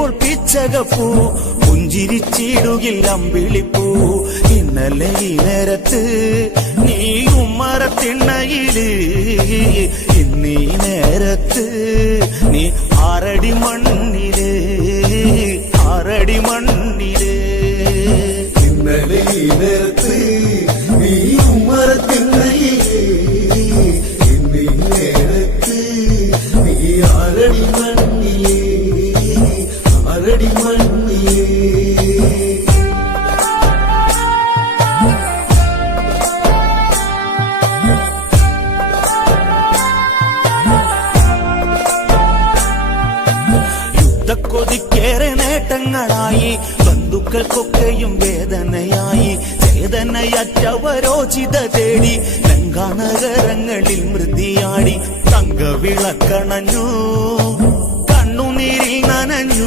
തേടുമ്പോൾ പിച്ചകപ്പൂ പുഞ്ചിരിച്ചിടുകിൽ അമ്പിളിപ്പൂ ഇന്നലെ ഈ നേരത്ത് നീ ഉമ്മറത്തിണ്ണയില് ഇന്നീ നേരത്ത് നീ ആറടി മണ്ണില് ആറടി മണ്ണില് ഇന്നലെ ഈ നേരത്ത് നീ ഉമ്മറത്തിണ്ണയില് ഇന്നീ നേരത്ത് നീ ആറടി മണ്ണില് ആറടി മണ്ണില് കൊതിക്കേറെ നേട്ടങ്ങളായി ബന്ധുക്കൾക്കൊക്കെയും വേദനയായി ചേതനയറ്റവരോചിത തേടി ലങ്കാനഗരങ്ങളിൽ മൃതിയാടി തങ്കവിളക്കണഞ്ഞു